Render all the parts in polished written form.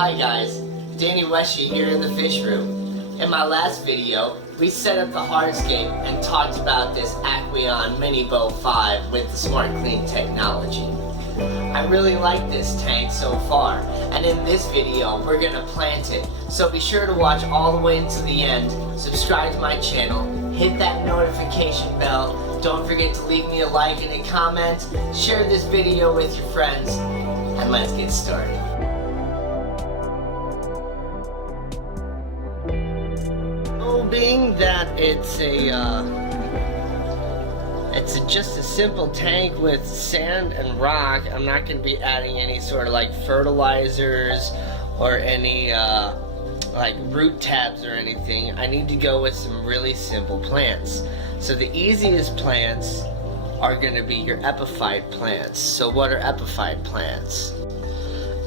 Hi guys, Danny Weshy here in the fish room. In my last video, we set up the hardscape and talked about this Aquarium Mini Bow 5 with the Smart Clean technology. I really like this tank so far, and in this video we're gonna plant it. So be sure to watch all the way until the end, subscribe to my channel, hit that notification bell, don't forget to leave me a like and a comment, share this video with your friends, and let's get started. Being that it's just a simple tank with sand and rock, I'm not going to be adding any sort of like fertilizers or any like root tabs or anything. I need to go with some really simple plants. So the easiest plants are going to be your epiphyte plants. So what are epiphyte plants?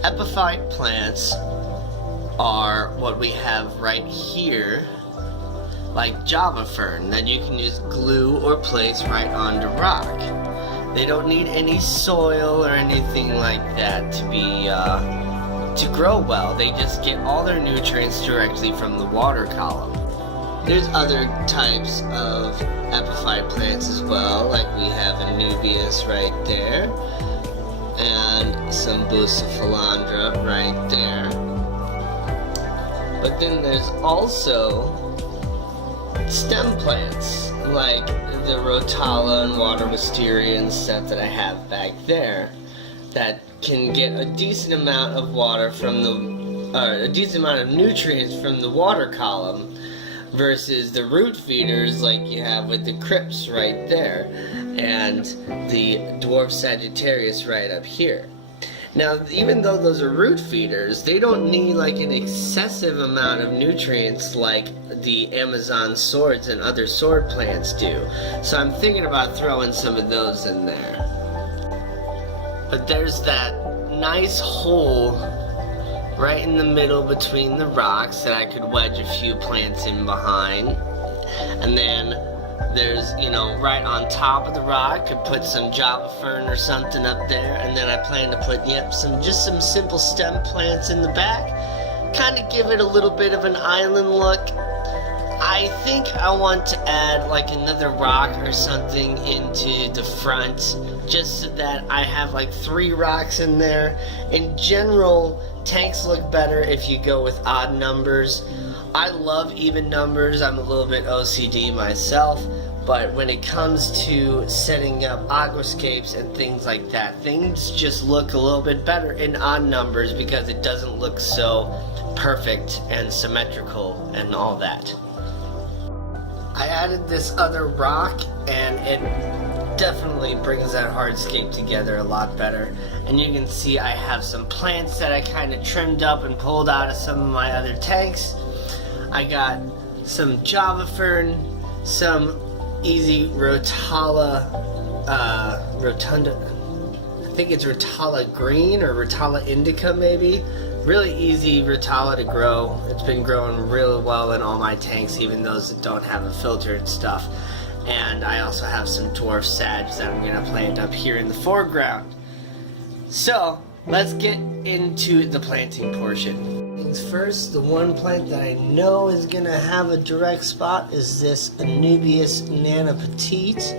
Epiphyte plants are what we have right here, like Java Fern, that you can just glue or place right onto rock. They don't need any soil or anything like that to be to grow well. They just get all their nutrients directly from the water column. There's other types of epiphyte plants as well, like we have Anubias right there, and some Bucephalandra right there. But then there's also stem plants like the Rotala and water wisteria and stuff that I have back there that can get a decent amount of water from a decent amount of nutrients from the water column versus the root feeders like you have with the Crips right there and the Dwarf Sagittarius right up here. Now, even though those are root feeders, they don't need like an excessive amount of nutrients like the Amazon swords and other sword plants do. So I'm thinking about throwing some of those in there. But there's that nice hole right in the middle between the rocks that I could wedge a few plants in behind. And then there's, you know, right on top of the rock, could put some Java Fern or something up there, and then I plan to put, just some simple stem plants in the back, kind of give it a little bit of an island look. I think I want to add like another rock or something into the front, just so that I have like 3 rocks in there. In general, tanks look better if you go with odd numbers. I love even numbers. I'm a little bit OCD myself, but when it comes to setting up aquascapes and things like that, things just look a little bit better in odd numbers because it doesn't look so perfect and symmetrical and all that. I added this other rock and it definitely brings that hardscape together a lot better. And you can see I have some plants that I kind of trimmed up and pulled out of some of my other tanks. I got some Java Fern, some easy Rotala, Rotunda, I think it's Rotala Green or Rotala Indica maybe. Really easy Rotala to grow. It's been growing really well in all my tanks, even those that don't have a filter and stuff. And I also have some Dwarf Sag that I'm going to plant up here in the foreground. So, let's get into the planting portion. First, the one plant that I know is going to have a direct spot is this Anubias Nana Petite.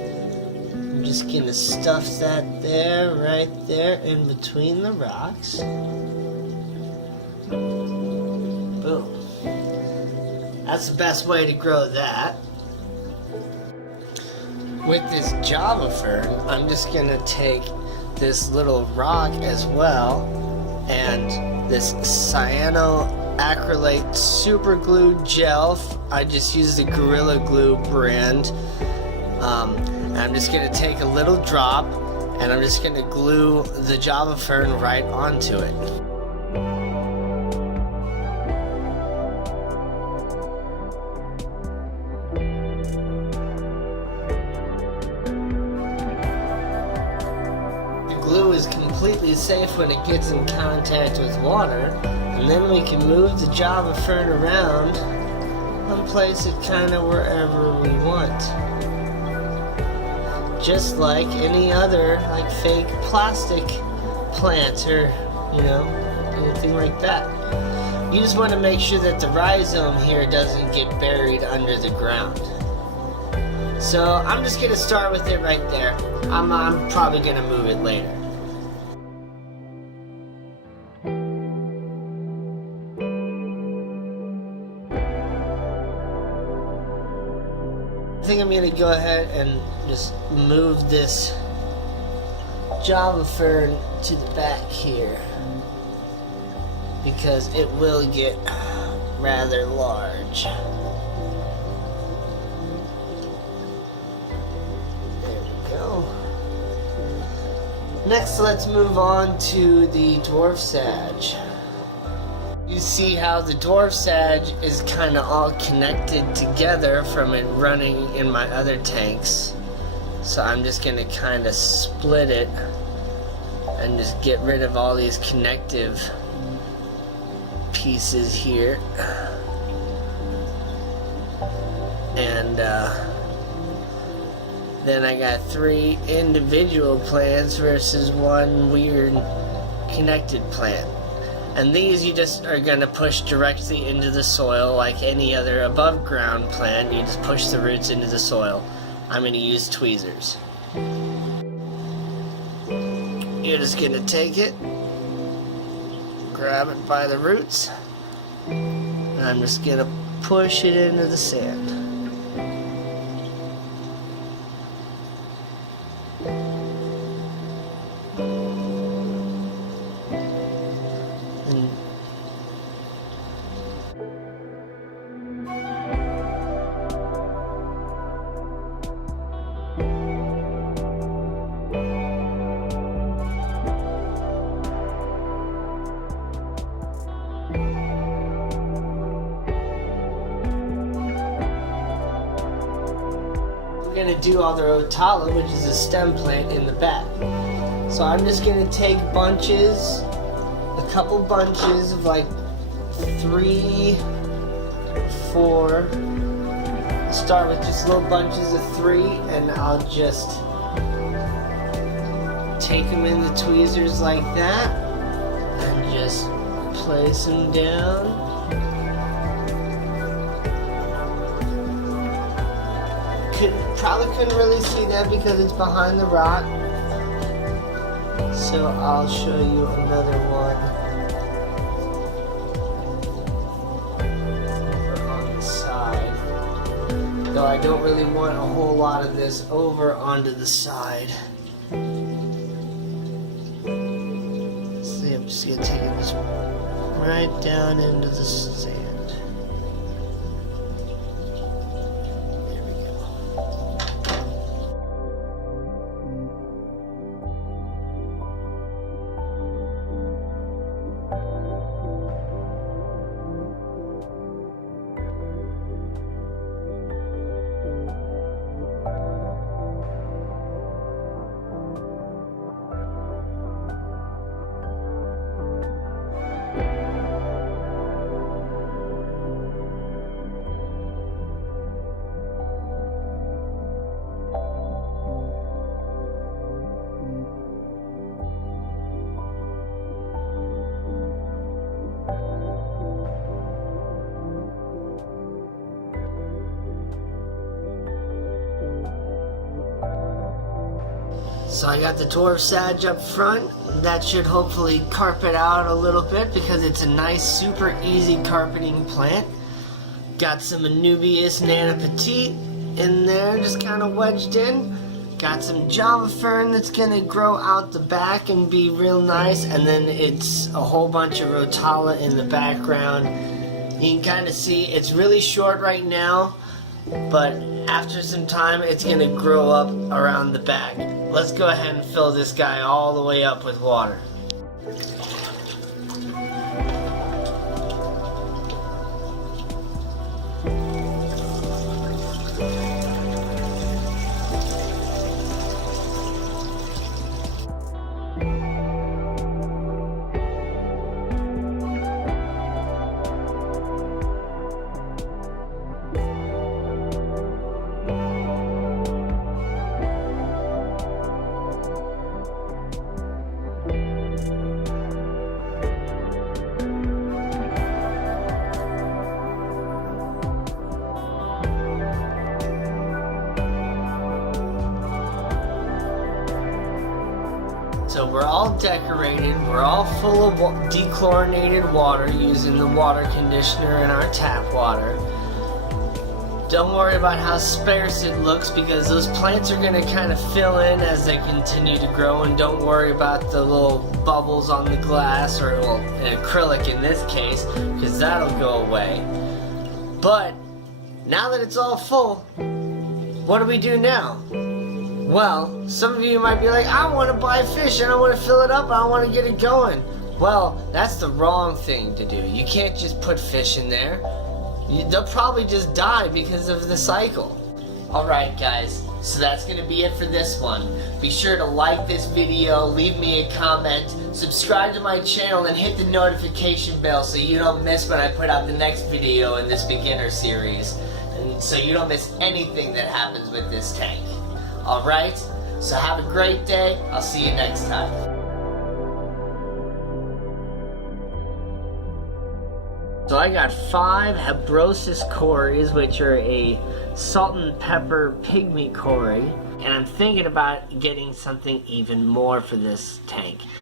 I'm just going to stuff that there, right there, in between the rocks. Boom. That's the best way to grow that. With this Java Fern, I'm just going to take this little rock as well and this cyanoacrylate super glue gel. I just used the Gorilla Glue brand. And I'm just going to take a little drop and I'm just going to glue the Java Fern right onto it. Glue is completely safe when it gets in contact with water, and then we can move the Java Fern around and place it kind of wherever we want. Just like any other like fake plastic plant or, you know, anything like that. You just want to make sure that the rhizome here doesn't get buried under the ground. So I'm just going to start with it right there. I'm probably going to move it later. I think I'm going to go ahead and just move this Java Fern to the back here, because it will get rather large. There we go. Next, let's move on to the Dwarf Sag. You see how the Dwarf Sag is kind of all connected together from it running in my other tanks. So I'm just going to kind of split it and just get rid of all these connective pieces here. And then I got 3 individual plants versus 1 weird connected plant. And these you just are going to push directly into the soil like any other above ground plant. You just push the roots into the soil. I'm going to use tweezers. You're just going to take it, grab it by the roots, and I'm just going to push it into the sand. We're going to do all the rotala, which is a stem plant, in the back. So I'm just going to take bunches, a couple bunches of like 3, 4. Start with just little bunches of 3, and I'll just take them in the tweezers like that and just place them down. Probably couldn't really see that because it's behind the rock. So I'll show you another one over on the side. Though I don't really want a whole lot of this over onto the side. See, I'm just going to take it just right down into the sand. So I got the Dwarf Sag up front. That should hopefully carpet out a little bit because it's a nice, super easy carpeting plant. Got some Anubias Nana Petite in there, just kind of wedged in. Got some Java Fern that's gonna grow out the back and be real nice, and then it's a whole bunch of Rotala in the background. You can kind of see it's really short right now, but after some time it's gonna grow up around the back. Let's go ahead and fill this guy all the way up with water. decorated. We're all full of dechlorinated water using the water conditioner in our tap water. Don't worry about how sparse it looks because those plants are going to kind of fill in as they continue to grow, and don't worry about the little bubbles on the glass, or well, acrylic in this case, because that'll go away. But now that it's all full, what do we do now? Well, some of you might be like, I want to buy fish and I want to fill it up, I want to get it going. Well, that's the wrong thing to do. You can't just put fish in there. They'll probably just die because of the cycle. Alright guys, so that's going to be it for this one. Be sure to like this video, leave me a comment, subscribe to my channel, and hit the notification bell so you don't miss when I put out the next video in this beginner series. And so you don't miss anything that happens with this tank. Alright, so have a great day. I'll see you next time. So I got 5 Habrosus cories, which are a salt and pepper pygmy cory, and I'm thinking about getting something even more for this tank.